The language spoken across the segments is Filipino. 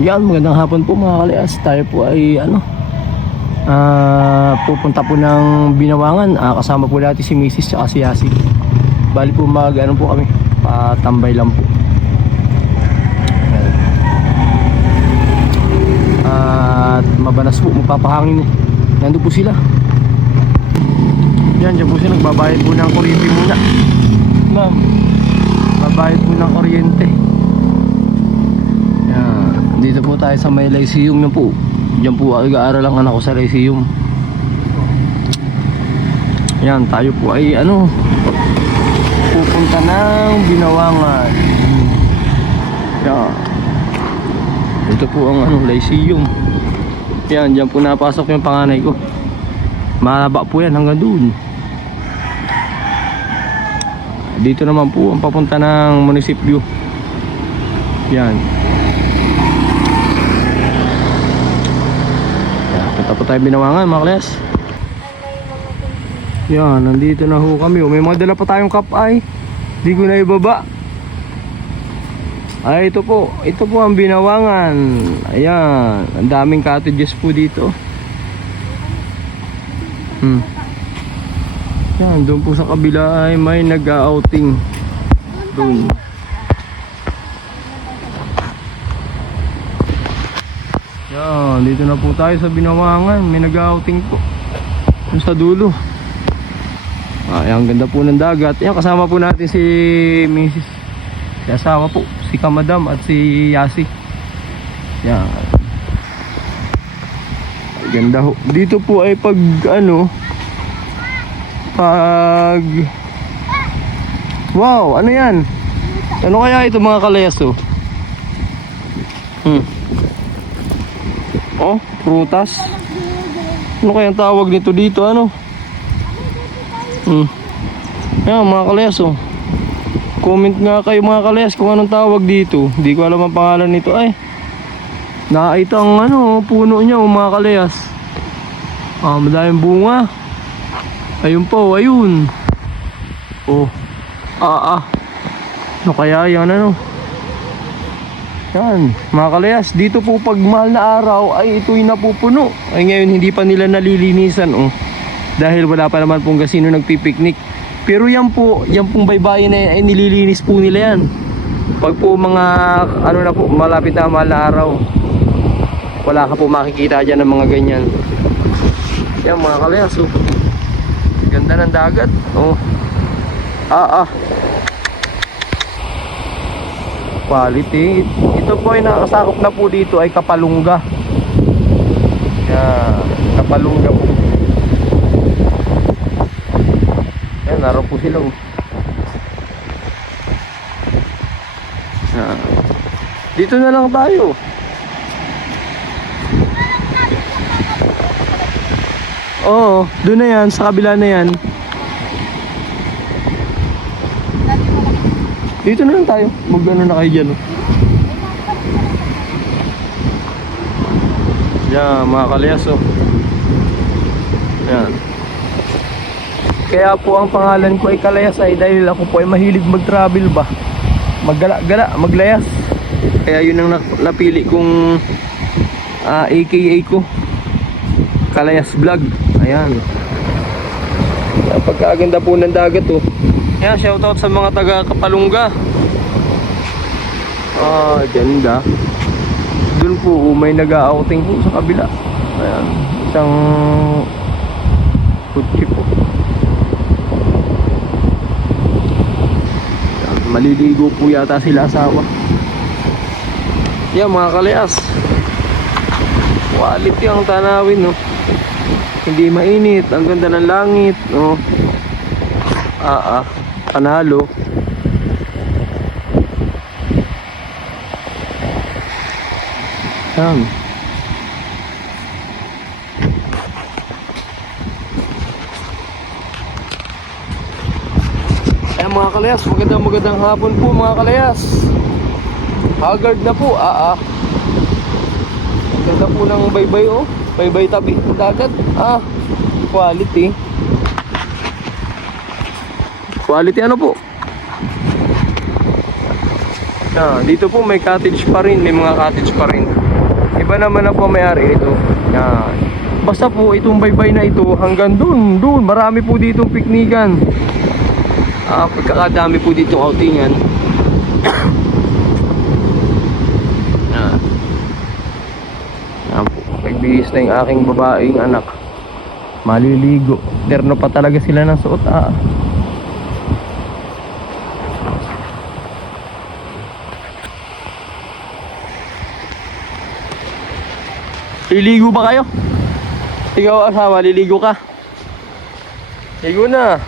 Yan, magandang hapon po mga kalayas. Tayo po ay pupunta po ng Binawangan. Kasama po natin si Mrs. at si Yasi. Bali po po kami, patambay lang po. At mabanas po, magpapahangin. Nandun po sila. Yan, dyan po sila. Nagbabayad po ng kuryente muna. Ma'am, babayad po ng kuryente. Yan, dito po tayo sa may Lyceum na po. Diyan po ag-aaral ang anak ko sa Lyceum. Yan, tayo po ay pupunta ng Binawangan. Yan, ito po ang Lyceum. Yan, diyan po napasok yung panganay ko. Mahaba po yan hanggang doon. Dito naman po ang papunta ng munisipyo. Yan. Punta po tayo Binawangan mga klas. Yan, nandito na ho kami. May mga dala pa tayong cup ay. Di ko na ibaba. Ay, ito po ang Binawangan. Ayan, ang daming cottages po dito. Yan, doon po sa kabila ay may nag-outing. Doon. Yan, dito na po tayo sa Binawangan. May nag-outing po. Doon sa dulo. Ay, ang ganda po ng dagat. Yan, kasama po natin si Mrs. Si asawa po, si Kamadam at si Yasi. Yan. Ay, ganda ho. Dito po ay pag wow, ano yan? Ano kaya ito mga kalayas oh? Oh, prutas. Ano kaya ang tawag nito dito Yan mga kalayas oh. Comment nga kayo mga kalayas kung anong tawag dito. Hindi ko alam ang pangalan nito ay. Nakita ang puno niya mga kalayas. Madaming bunga. Ayun po, ayun. Oh. Ano kaya yan Yan, mga kalayas, dito po pag mahal na araw ay ito'y napupuno. Ay ngayon hindi pa nila nalilinisan dahil wala pa naman pong gasino nagpipiknik. Pero yan pong baybayin na yan ay nililinis po nila yan. Pag po mga na po, malapit na mahal na araw, wala ka po makikita dyan ng mga ganyan. Yan mga kalayas ganda ng dagat. Quality. Ito po ay nakasakop na po dito ay Kapalungga. Yan, Kapalungga po. Yan, naroon po sila Yan. Dito na lang tayo. Oo, doon na yan, sa kabila na yan. Dito na lang tayo. Mag-ano na kayo dyan Yan, mga kalayas Yan. Kaya po ang pangalan ko ay Kalayas ay dahil ako po ay mahilig mag-travel ba. Maggala-gala, maglayas. Kaya yun ang napili kong AKA ko, Kalayas Vlog. Ayan. Pagkaganda po ng dagat Ayan, shoutout sa mga taga Kapalungga. Ganda. Doon po may nag-outing po sa kabila. Ayan, isang kutsi po. Ayan, maliligo po yata sila asawa. Yan mga kalayas, quality ang tanawin hindi mainit, ang ganda ng langit panalo. Yan. Ayan mga kalayas, magandang hapon po mga kalayas. Haggard na po, ganda po ng baybay baybay tabi ng dagat. Quality. Quality po. Dito po may cottage pa rin, may mga cottage pa rin. Iba naman na po may-ari ito. Yan. Basta po itong baybay na ito hanggang dun. Marami po dito piknikan. Pagkakadami po dito outingan. Yan. Yan po. Nagbihis na yung aking babaeng anak. Maliligo. Terno pa talaga sila ng suot. Liligo ba kayo? Ikaw asawa, liligo ka? Ligo na.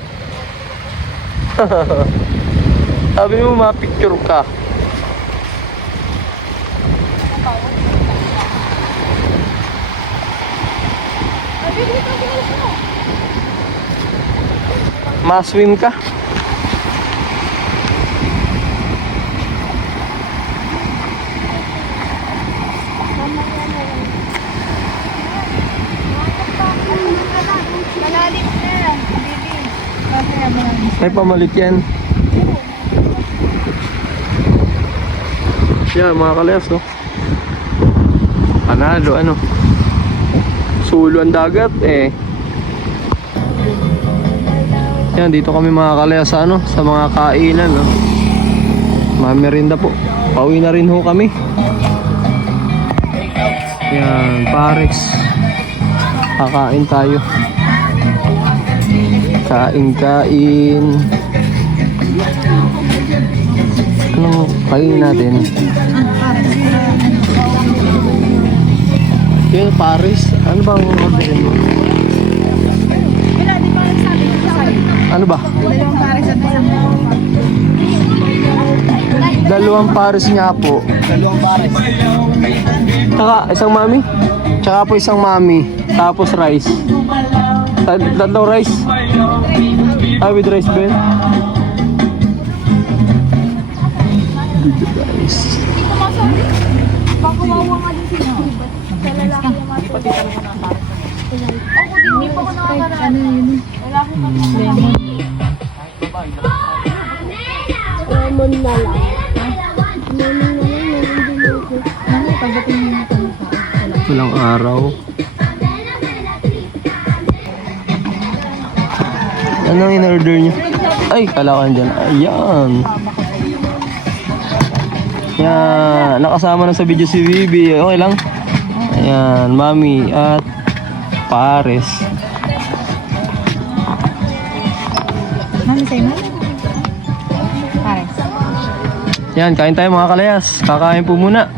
Sabi mo ma-picture ka. Ma-swim ka? May pamalit yan. Yan mga kalayas, no? Panalo, ano? Sulo ang dagat, eh. Yan, dito kami mga kalayas sa, ano? Sa mga kainan, no? Mamerinda po. Pauwi na rin ho kami. Yan, Parex. Kakain tayo. Kain. Anong kain natin? Yung Paris. Ano ba ang orderin mo? Wala, di ba nagsabi ko sa'yo? Ano ba? Dalawang Paris at Dalawang Paris nga po. Dalawang Paris. Tsaka isang mami. Tsaka po isang mami. Tapos rice. Tatlong rice. With rice ba yun? With rice. Hindi ko masabi. Baka wawa nga din sila. Sa lalaki yung mga patitan mo na Paris. Ako din, hindi pa ko nakakaraan. Ano yun? Wala akong lemon. Lemon na lang. Ano, pagdating mo na kami sa Walang araw. Anong in-order nyo? Ay, kalakan dyan. Ayan. Yan. Nakasama na sa video si Bibi. Okay lang. Ayan. Mami at Pares. Mami, sa'yo na? Paris. Yan. Kain tayo mga kalayas. Kakain po muna.